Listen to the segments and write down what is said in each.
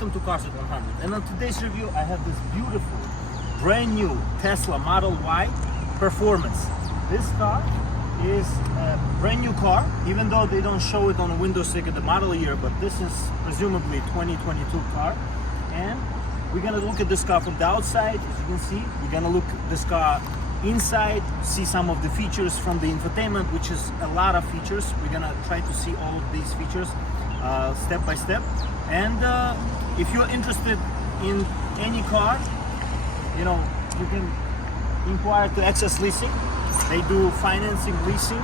welcome to Cars at 100. And on today's review, I have this beautiful, brand new Tesla Model Y Performance. This car is a brand new car, even though they don't show it on a window sticker, the model year, but this is presumably 2022 car. And we're gonna look at this car from the outside. As you can see, we're gonna look at this car inside, see some of the features from the infotainment, which is a lot of features. We're gonna try to see all of these features step by step. And if you're interested in any car, you know, you can inquire to Access Leasing. They do financing, leasing,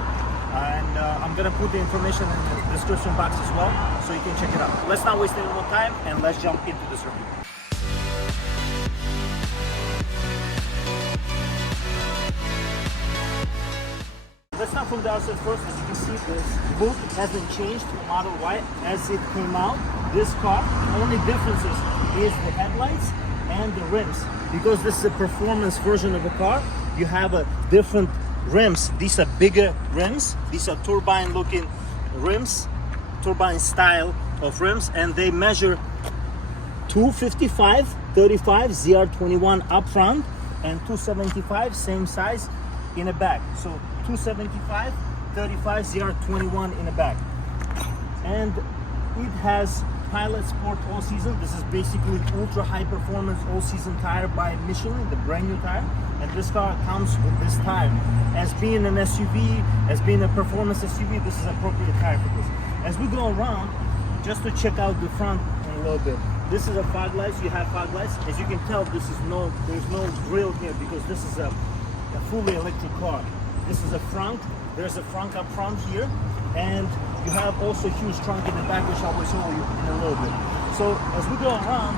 and I'm gonna put the information in the description box as well, so you can check it out. Let's not waste any more time, and let's jump into this review. Let's start from the outside first. As you can see, the look hasn't changed to Model Y as it came out. This car, the only difference is the headlights and the rims. Because this is a performance version of a car, you have a different rims. These are bigger rims. These are turbine looking rims, turbine style of rims, and they measure 255, 35, ZR21 up front, and 275, same size in the back. So 275, 35, ZR21 in the back. And it has Pilot Sport all season. This is basically ultra high performance all season tire by Michelin, the brand new tire. And this car comes with this tire. As being an SUV, as being a performance SUV, this is appropriate tire for this. As we go around, just to check out the front a little bit. This is a fog lights. You have fog lights. As you can tell, there's no grill here because this is a fully electric car. This is a frunk. There's a frunk up front here, and you have also a huge trunk in the back, which I will show you in a little bit. So as we go around,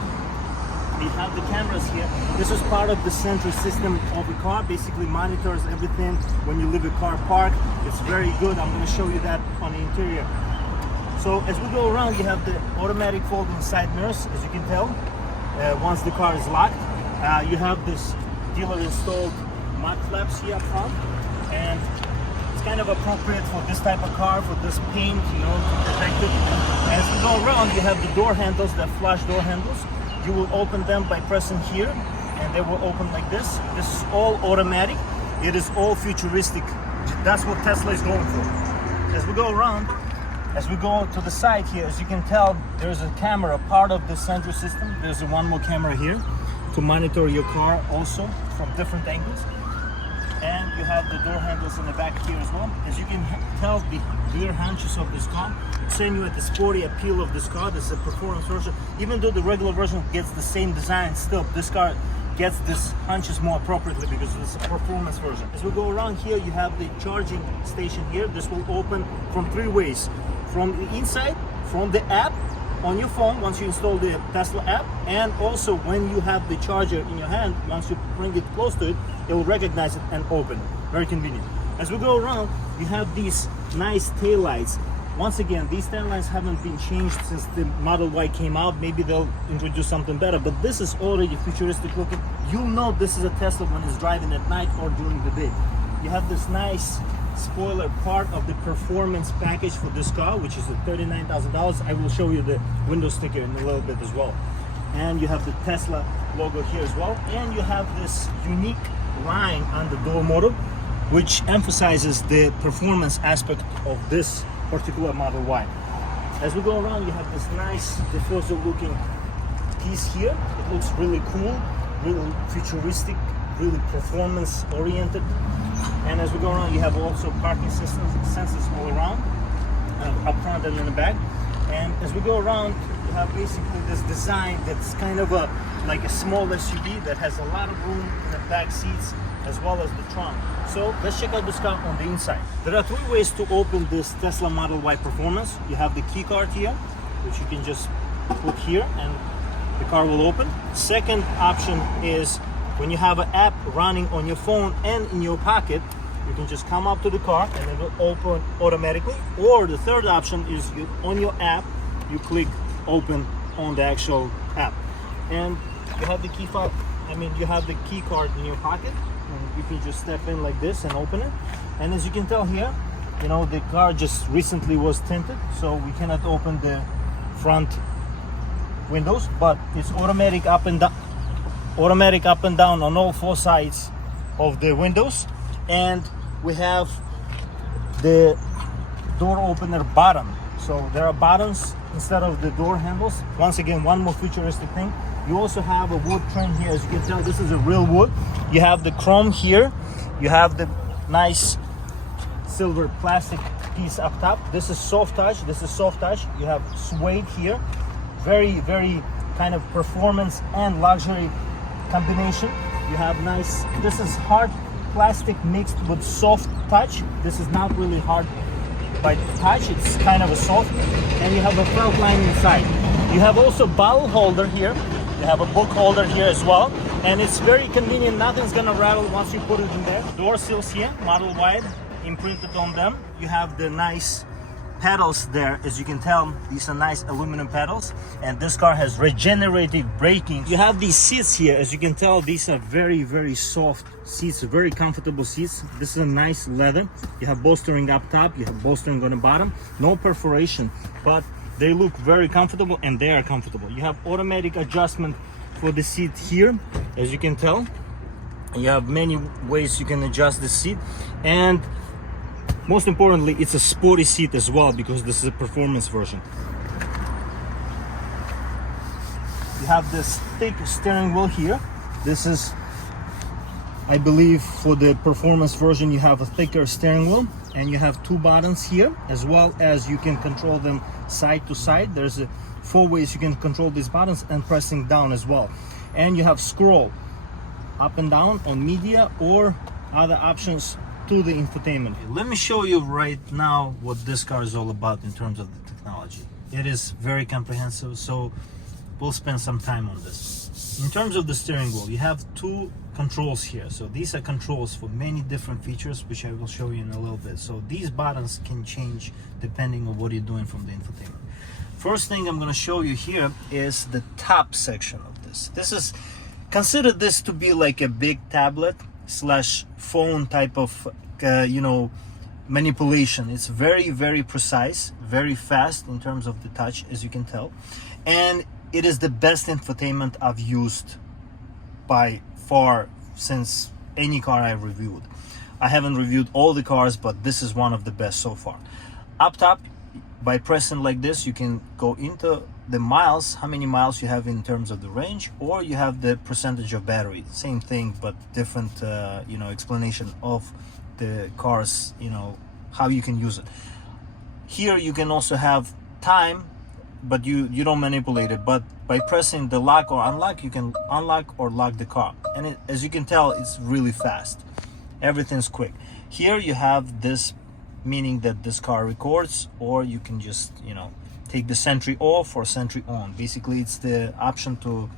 we have the cameras here. This is part of the central system of the car. Basically monitors everything when you leave the car parked. It's very good. I'm going to show you that on the interior. So as we go around, you have the automatic folding side mirrors, as you can tell, once the car is locked. You have this dealer installed mud flaps here up front, and it's kind of appropriate for this type of car, for this paint, you know, to protect it. As we go around, you have the door handles, the flush door handles. You will open them by pressing here, and they will open like this. This is all automatic. It is all futuristic. That's what Tesla is going for. As we go around, as we go to the side here, as you can tell, there's a camera, part of the central system. There's one more camera here to monitor your car also from different angles. And you have the door handles in the back here as well. As you can tell, the rear hunches of this car accentuate the sporty appeal of this car. This is a performance version. Even though the regular version gets the same design, still this car gets this hunches more appropriately because it's a performance version. As we go around here, you have the charging station here. This will open from three ways. From the inside, from the app on your phone once you install the Tesla app, and also when you have the charger in your hand, once you bring it close to it, it will recognize it and open. Very convenient. As we go around, you have these nice tail lights. Once again, these tail lights haven't been changed since the Model Y came out. Maybe they'll introduce something better, but this is already futuristic looking. You'll know this is a Tesla when it's driving at night or during the day. You have this nice spoiler, part of the performance package for this car, which is at $39,000. I will show you the window sticker in a little bit as well. And you have the Tesla logo here as well. And you have this unique line on the door model, which emphasizes the performance aspect of this particular Model Y. As we go around, you have this nice diffuser looking piece here. It looks really cool, really futuristic, really performance oriented. And as we go around, you have also parking systems, sensors all around, up front and in the back. And as we go around, you have basically this design that's kind of like a small SUV that has a lot of room in the back seats as well as the trunk. So let's check out this car on the inside. There are three ways to open this Tesla Model Y Performance. You have the key card here, which you can just put here and the car will open. Second option is when you have an app running on your phone and in your pocket, you can just come up to the car and it will open automatically. Or the third option is on your app, you click open on the actual app. And you have the you have the key card in your pocket, and you can just step in like this and open it. And as you can tell here, you know, the car just recently was tinted, so we cannot open the front windows, but it's automatic up and down, on all four sides of the windows. And we have the door opener button, so there are buttons instead of the door handles. Once again, one more futuristic thing, you also have a wood trim here. As you can tell, this is a real wood. You have the chrome here, you have the nice silver plastic piece up top. This is soft touch, you have suede here. Very, very kind of performance and luxury combination. You have nice, this is hard plastic mixed with soft touch. This is not really hard by touch, it's kind of a soft. And you have a felt line inside. You have also bottle holder here. You have a book holder here as well. And it's very convenient, nothing's gonna rattle once you put it in there. Door sills here, model wide, imprinted on them. You have the nice pedals there. As you can tell, these are nice aluminum pedals, and this car has regenerative braking. You have these seats here. As you can tell, these are very, very soft seats, very comfortable seats. This is a nice leather. You have bolstering up top, you have bolstering on the bottom, no perforation, but they look very comfortable, and they are comfortable. You have automatic adjustment for the seat here. As you can tell, you have many ways you can adjust the seat, and most importantly, it's a sporty seat as well, because this is a performance version. You have this thick steering wheel here. This is, I believe, for the performance version, you have a thicker steering wheel, and you have two buttons here, as well as you can control them side to side. There's four ways you can control these buttons, and pressing down as well. And you have scroll up and down on media or other options to the infotainment. Let me show you right now what this car is all about in terms of the technology. It is very comprehensive, so we'll spend some time on this. In terms of the steering wheel, you have two controls here. So these are controls for many different features, which I will show you in a little bit. So these buttons can change depending on what you're doing from the infotainment. First thing I'm going to show you here is the top section of this. This is, consider this to be like a big tablet slash phone type of manipulation. It's very, very precise, very fast in terms of the touch, as you can tell, and it is the best infotainment I've used by far since any car I reviewed. I haven't reviewed all the cars, but this is one of the best so far. Up top, by pressing like this, you can go into the miles, how many miles you have in terms of the range, or you have the percentage of battery. Same thing, but different explanation of the cars, how you can use it. Here you can also have time, but you don't manipulate it, but by pressing the lock or unlock, you can unlock or lock the car. And as you can tell, it's really fast. Everything's quick. Here you have this, meaning that this car records, or you can just take the Sentry off or Sentry on. Basically, it's the option to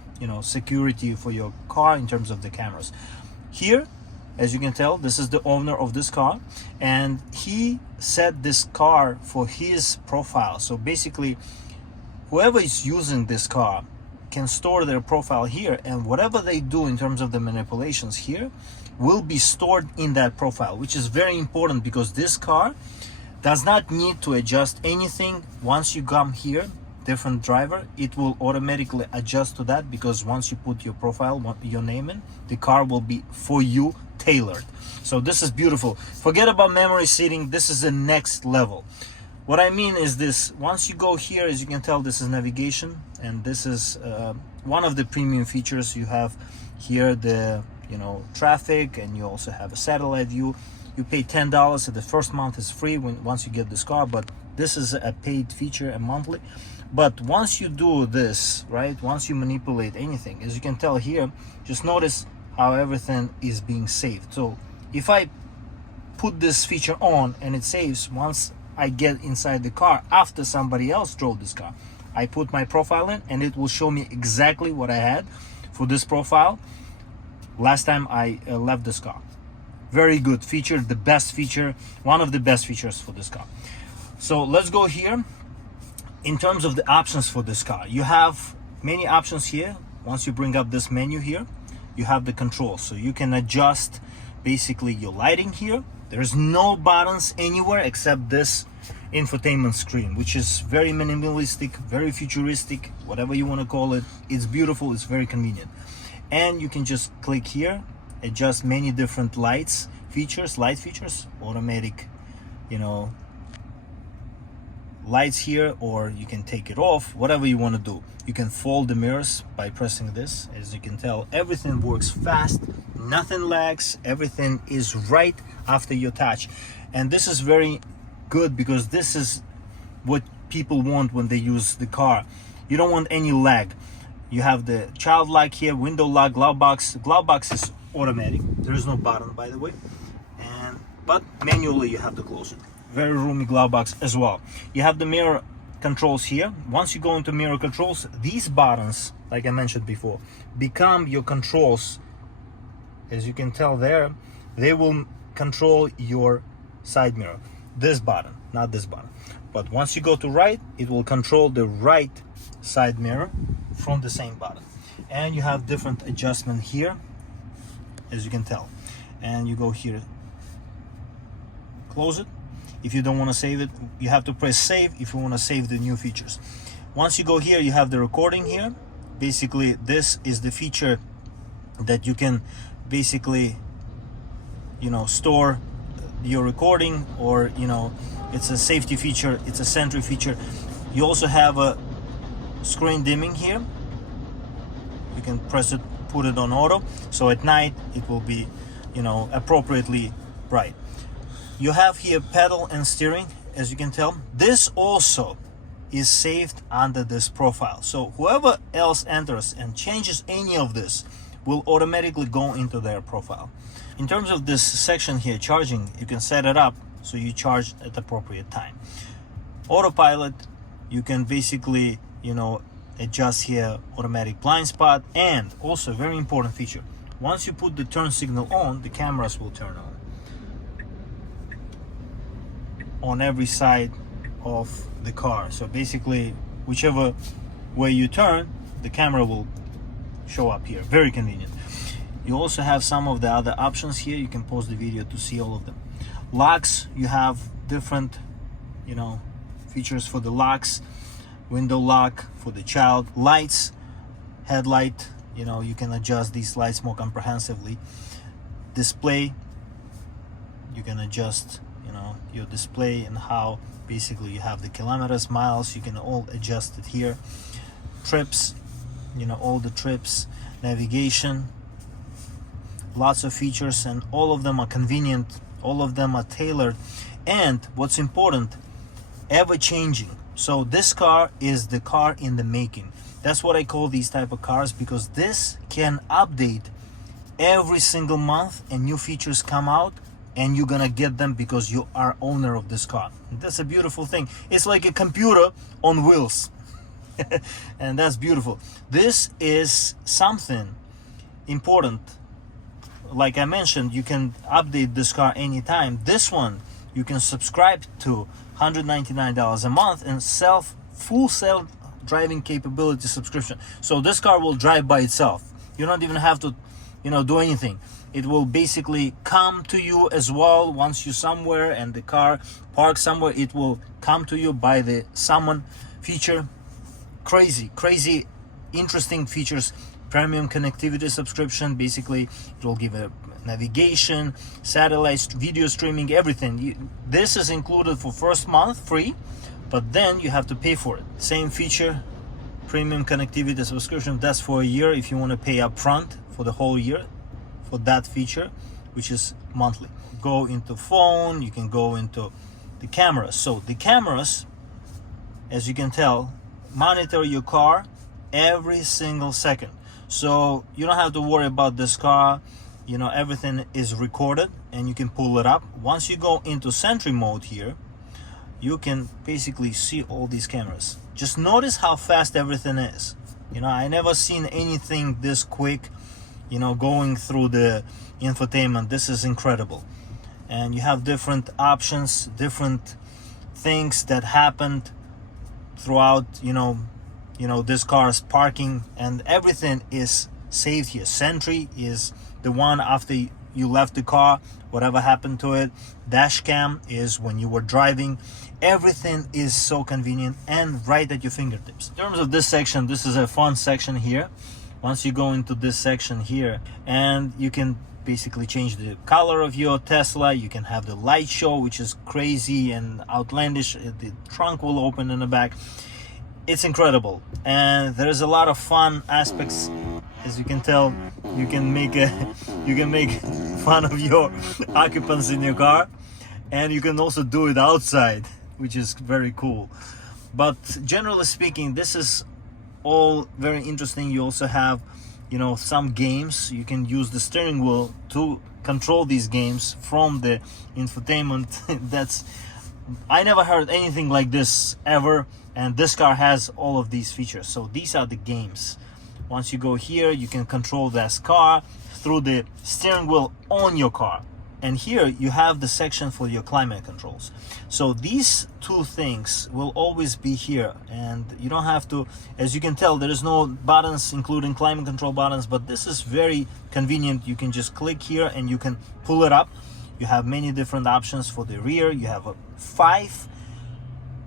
security for your car in terms of the cameras. Here, as you can tell, this is the owner of this car, and he set this car for his profile. So basically, whoever is using this car can store their profile here, and whatever they do in terms of the manipulations here will be stored in that profile, which is very important, because this car does not need to adjust anything. Once you come here, different driver, it will automatically adjust to that, because once you put your profile, your name in, the car will be for you tailored. So this is beautiful. Forget about memory seating. This is the next level. What I mean is this: once you go here, as you can tell, this is navigation, and this is one of the premium features. You have here the traffic, and you also have a satellite view. You pay $10, so the first month is free once you get this car, but this is a paid feature, a monthly. But once you do this, right, once you manipulate anything, as you can tell here, just notice how everything is being saved. So if I put this feature on and it saves, once I get inside the car after somebody else drove this car, I put my profile in, and it will show me exactly what I had for this profile last time I left this car. Very good feature, the best feature, one of the best features for this car. So let's go here. In terms of the options for this car, you have many options here. Once you bring up this menu here, you have the controls, so you can adjust basically your lighting here. There's no buttons anywhere except this infotainment screen, which is very minimalistic, very futuristic, whatever you want to call it. It's beautiful, it's very convenient. And you can just click here, adjust many different light features, automatic, lights here, or you can take it off, whatever you want to do. You can fold the mirrors by pressing this. As you can tell, everything works fast, nothing lags, everything is right after your touch. And this is very good because this is what people want when they use the car. You don't want any lag. You have the child lock here, window lock, glove box. Glove box is automatic. There is no button, by the way, but manually you have to close it. Very roomy glove box as well. You have the mirror controls here. Once you go into mirror controls, these buttons, like I mentioned before, become your controls. As you can tell there, they will control your side mirror. This button, not this button. But once you go to right, it will control the right side mirror from the same button. And you have different adjustment here, as you can tell. And you go here, close it. If you don't want to save it, you have to press save if you want to save the new features. Once you go here, you have the recording here. Basically, this is the feature that you can basically, store your recording, or, it's a safety feature, it's a sentry feature. You also have a screen dimming here. You can press it, put it on auto, so at night it will be, appropriately bright. You have here pedal and steering, as you can tell. This also is saved under this profile. So whoever else enters and changes any of this will automatically go into their profile. In terms of this section here, charging, you can set it up so you charge at the appropriate time. Autopilot, you can basically, adjust here automatic blind spot. And also very important feature, once you put the turn signal on, the cameras will turn on every side of the car. So basically, whichever way you turn, the camera will show up here. Very convenient. You also have some of the other options here. You can pause the video to see all of them. Locks, you have different, features for the locks. Window lock for the child. Lights, headlight, you can adjust these lights more comprehensively. Display, you can adjust your display and how basically you have the kilometers, miles, you can all adjust it here. Trips, all the trips. Navigation, lots of features, and all of them are convenient, all of them are tailored, and what's important, ever changing. So this car is the car in the making. That's what I call these type of cars, because this can update every single month and new features come out, and you're gonna get them because you are owner of this car. That's a beautiful thing. It's like a computer on wheels. And that's beautiful. This is something important. Like I mentioned, you can update this car anytime. This one you can subscribe to, $199 a month, and full self-driving capability subscription. So this car will drive by itself. You don't even have to do anything. It will basically come to you as well. Once you're somewhere and the car parks somewhere, it will come to you by the summon feature. Crazy interesting features. Premium connectivity subscription. Basically, it will give a navigation, satellites, video streaming, everything. This is included for first month free, but then you have to pay for it. Same feature, premium connectivity subscription. That's for a year if you want to pay up front for the whole year for that feature, which is monthly. Go into phone, you can go into the cameras. So the cameras, as you can tell, monitor your car every single second. So you don't have to worry about this car, everything is recorded and you can pull it up. Once you go into Sentry mode here, you can basically see all these cameras. Just notice how fast everything is. I never seen anything this quick, going through the infotainment. This is incredible. And you have different options, different things that happened throughout, this car's parking, and everything is saved here. Sentry is the one after you left the car, whatever happened to it. Dash cam is when you were driving. Everything is so convenient and right at your fingertips. In terms of this section, this is a fun section here. Once you go into this section here, and you can basically change the color of your Tesla. You can have the light show, which is crazy and outlandish. The trunk will open in the back. It's incredible, and there's a lot of fun aspects. As you can tell, you can make fun of your occupants in your car, and you can also do it outside, which is very cool. But generally speaking, this is all very interesting. You also have, you know, some games. You can use the steering wheel to control these games from the infotainment. I never heard anything like this ever, and this car has all of these features. So these are the games. Once you go here, you can control this car through the steering wheel on your car. And here you have the section for your climate controls. So these two things will always be here, and you don't have to, as you can tell, there is no buttons including climate control buttons, but this is very convenient. You can just click here and you can pull it up. You have many different options for the rear. You have 5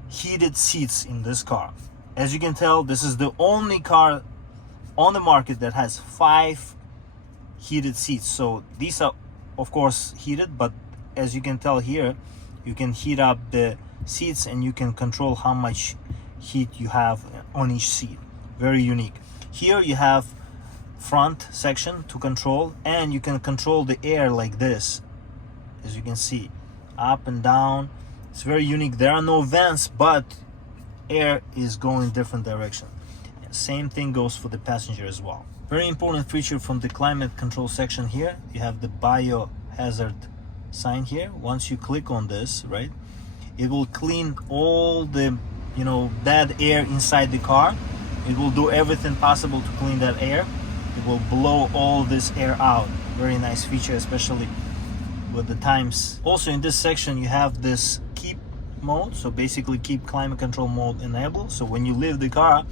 heated seats in this car. As you can tell, this is the only car on the market that has 5 heated seats. So these are of course heated, but as you can tell here, you can heat up the seats and you can control how much heat you have on each seat. Very unique. Here you have front section to control, and you can control the air like this, as you can see, up and down. It's very unique. There are no vents, but air is going different direction. Same thing goes for the passenger as well. Very important feature from the climate control section here, you have the biohazard sign here. Once you click on this, right, it will clean all the, you know, bad air inside the car. It will do everything possible to clean that air. It will blow all this air out. Very nice feature, especially with the times. Also in this section you have this keep mode, so basically keep climate control mode enabled. So when you leave the car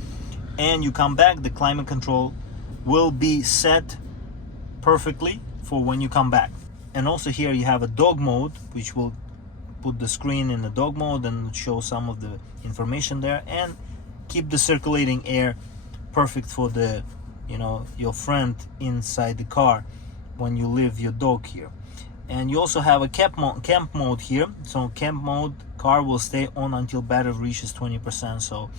and you come back, the climate control will be set perfectly for when you come back. And also here you have a dog mode, which will put the screen in the dog mode and show some of the information there, and keep the circulating air perfect for the, you know, your friend inside the car when you leave your dog here. And you also have a camp mode here. So camp mode, car will stay on until battery reaches 20%. So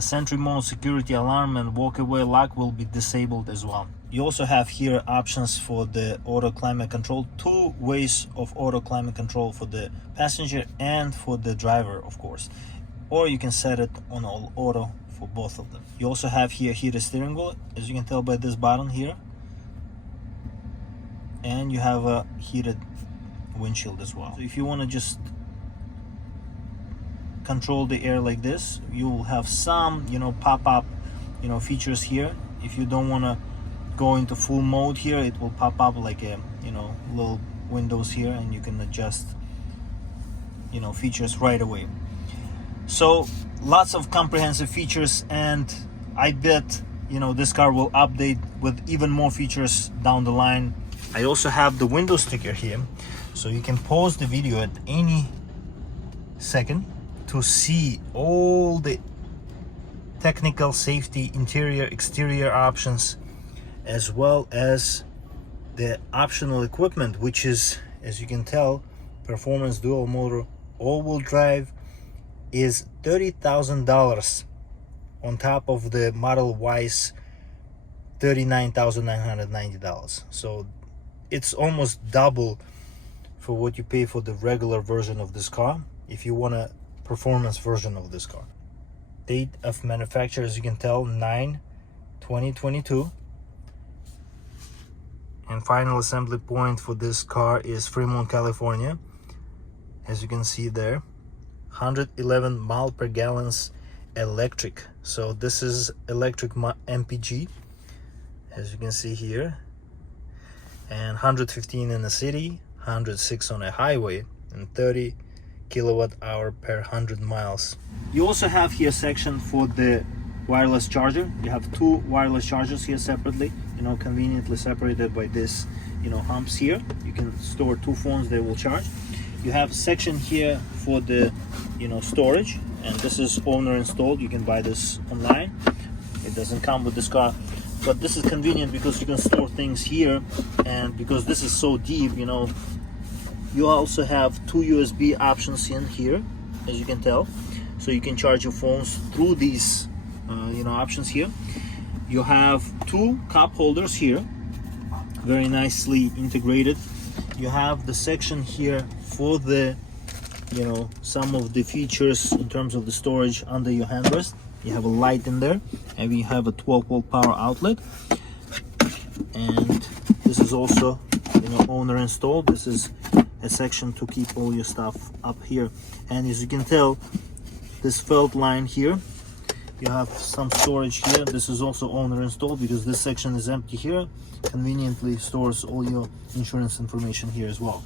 sentry mode, security alarm, and walk away lock will be disabled as well. You also have here options for the auto climate control, 2 ways of auto climate control for the passenger and for the driver, of course, or you can set it on all auto for both of them. You also have here heated steering wheel, as you can tell by this button here, and you have a heated windshield as well. So if you want to just control the air like this, you will have some, you know, pop-up, you know, features here. If you don't want to go into full mode here, it will pop up like a, you know, little windows here, and you can adjust, you know, features right away. So lots of comprehensive features, and I bet, you know, this car will update with even more features down the line. I also have the window sticker here, so you can pause the video at any second to see all the technical safety interior exterior options, as well as the optional equipment, which is, as you can tell, performance dual motor all-wheel drive is $30,000 on top of the Model Y's $39,990. So it's almost double for what you pay for the regular version of this car if you want a performance version of this car. Date of manufacture, as you can tell, 9/2022, and final assembly point for this car is Fremont, California. As you can see there, 111 mile per gallons electric. So this is electric MPG, as you can see here, and 115 in the city, 106 on a highway, and 30 kilowatt hour per 100 miles. You also have here a section for the wireless charger. You have two wireless chargers here separately, you know, conveniently separated by this, you know, humps here. You can store two phones, they will charge. You have a section here for the, you know, storage, and this is owner installed. You can buy this online. It doesn't come with this car, but this is convenient because you can store things here, and because this is so deep, you know, you also have two USB options in here, as you can tell, so you can charge your phones through these you know, options here. You have two cup holders here, very nicely integrated. You have the section here for the, you know, some of the features in terms of the storage under your handrest. You have a light in there, and you have a 12-volt power outlet, and this is also, you know, owner installed. This is a section to keep all your stuff up here, and as you can tell, this felt line here, you have some storage here. This is also owner installed because this section is empty here. Conveniently stores all your insurance information here as well,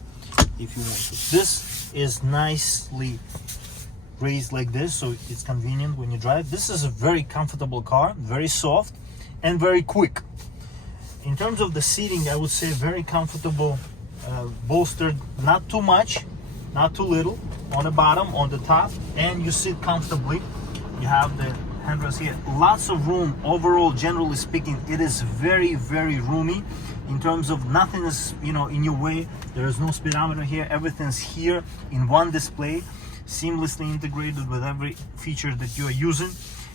if you want to. This is nicely raised like this, so it's convenient when you drive. This is a very comfortable car, very soft and very quick. In terms of the seating, I would say very comfortable, bolstered, not too much, not too little, on the bottom, on the top, and you sit comfortably. You have the handrest here, lots of room overall. Generally speaking, it is very, very roomy in terms of nothing is, you know, in your way. There is no speedometer here. Everything's here in one display, seamlessly integrated with every feature that you are using.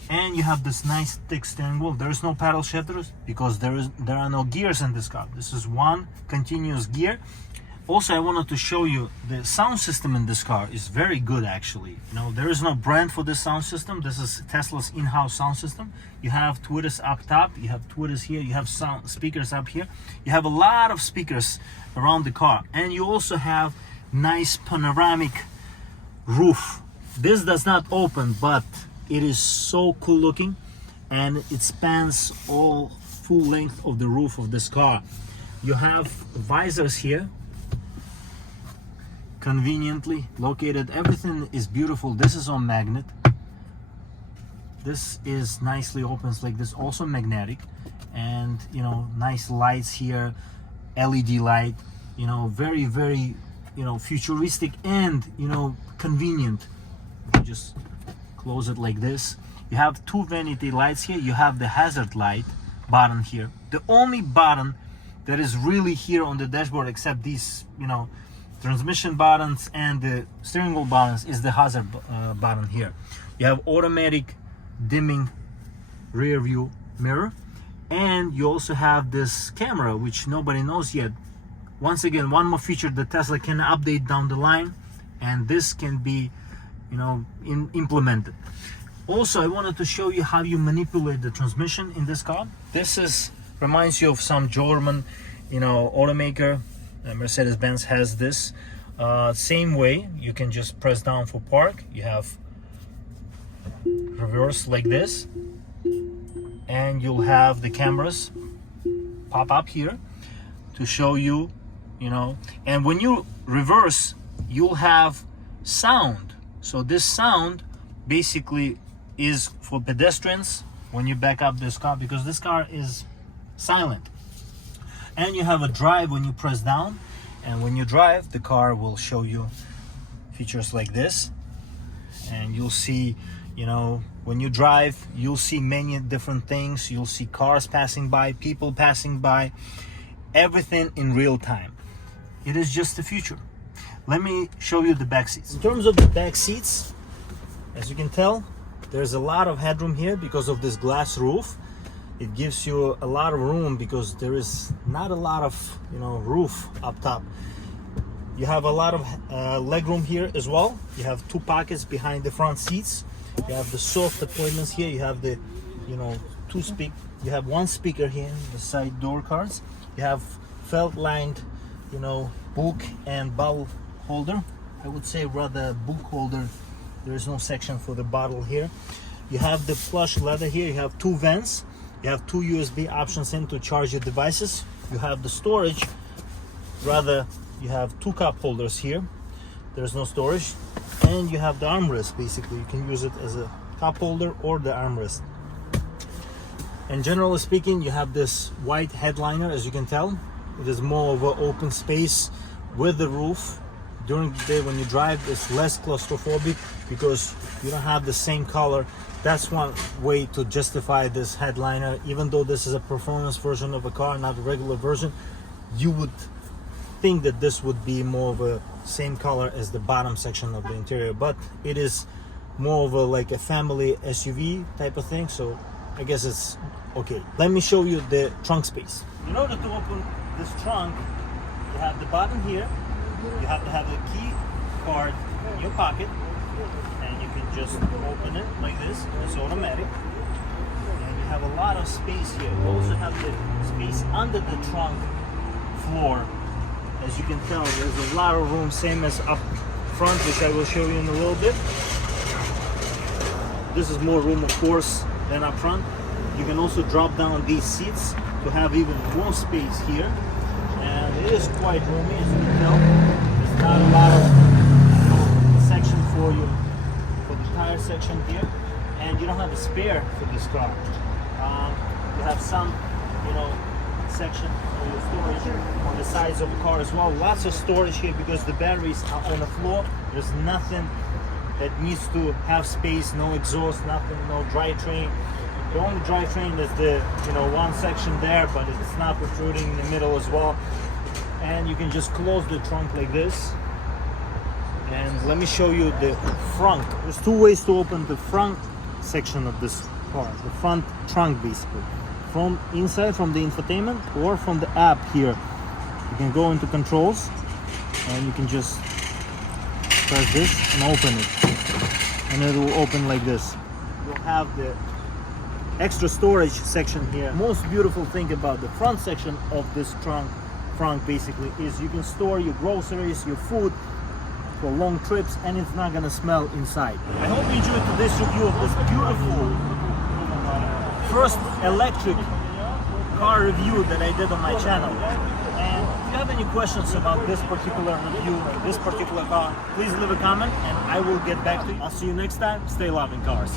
And you have this nice thick steering wheel. There is no paddle shifters because there are no gears in this car. This is one continuous gear. Also, I wanted to show you the sound system in this car is very good, actually. You know, there is no brand for this sound system. This is Tesla's in-house sound system. You have tweeters up top, you have tweeters here, you have sound speakers up here. You have a lot of speakers around the car, and you also have nice panoramic roof. This does not open, but it is so cool looking, and it spans all full length of the roof of this car. You have visors here, conveniently located. Everything is beautiful. This is on magnet. This is nicely opens like this, also magnetic, and you know, nice lights here, LED light, you know, very, very, you know, futuristic and, you know, convenient. You just close it like this. You have two vanity lights here. You have the hazard light button here. The only button that is really here on the dashboard, except these, you know, transmission buttons and the steering wheel buttons, is the hazard button here. You have automatic dimming rear view mirror, and you also have this camera, which nobody knows yet. Once again, one more feature that Tesla can update down the line, and this can be, you know, implemented. Also, I wanted to show you how you manipulate the transmission in this car. This is reminds you of some German, you know, automaker. Mercedes-Benz has this same way. You can just press down for park. You have reverse like this, and you'll have the cameras pop up here to show you, you know, and when you reverse, you'll have sound. So this sound basically is for pedestrians when you back up this car, because this car is silent. And you have a drive when you press down, and when you drive, the car will show you features like this, and you'll see, you know, when you drive, you'll see many different things. You'll see cars passing by, people passing by, everything in real time. It is just the future. Let me show you the back seats. In terms of the back seats, as you can tell, there's a lot of headroom here because of this glass roof. It gives you a lot of room because there is not a lot of, you know, roof up top. You have a lot of leg room here as well. You have two pockets behind the front seats. You have the soft appointments here. You have the, you know, you have one speaker here, the side door cards. You have felt lined, you know, book and bottle holder. I would say rather book holder. There is no section for the bottle here. You have the plush leather here. You have two vents. You have two USB options in to charge your devices. You have the storage, rather you have two cup holders here. There's no storage, and you have the armrest. Basically, you can use it as a cup holder or the armrest. And generally speaking, you have this white headliner, as you can tell. It is more of an open space with the roof. During the day when you drive, it's less claustrophobic because you don't have the same color. That's one way to justify this headliner. Even though this is a performance version of a car, not a regular version, you would think that this would be more of a same color as the bottom section of the interior, but it is more of a like a family SUV type of thing, so I guess it's okay. Let me show you the trunk space. In order to open this trunk, you have the button here. You have to have the key card in your pocket, and you can just open it like this. It's automatic, and you have a lot of space here. You also have the space under the trunk floor. As you can tell, there's a lot of room, same as up front, which I will show you in a little bit. This is more room, of course, than up front. You can also drop down these seats to have even more space here. And it is quite roomy, as you can tell. There's not a lot of section for you, for the tire section here. And you don't have a spare for this car. You have some, section for your storage on the sides of the car as well. Lots of storage here because the batteries are on the floor. There's nothing that needs to have space, no exhaust, nothing, no drivetrain. The only drivetrain is the one section there, but it's not protruding in the middle as well. And you can just close the trunk like this. And let me show you the frunk. There's two ways to open the front section of this car, the front trunk basically. From inside, from the infotainment, or from the app here. You can go into controls and you can just press this and open it, and it will open like this. You'll have the extra storage section here. Most beautiful thing about the front section of this trunk basically is you can store your groceries, your food for long trips, and it's not gonna smell inside. I hope you enjoyed today's review of this beautiful first electric car review that I did on my channel. And if you have any questions about this particular review, this particular car, please leave a comment and I will get back to you. I'll see you next time. Stay loving cars.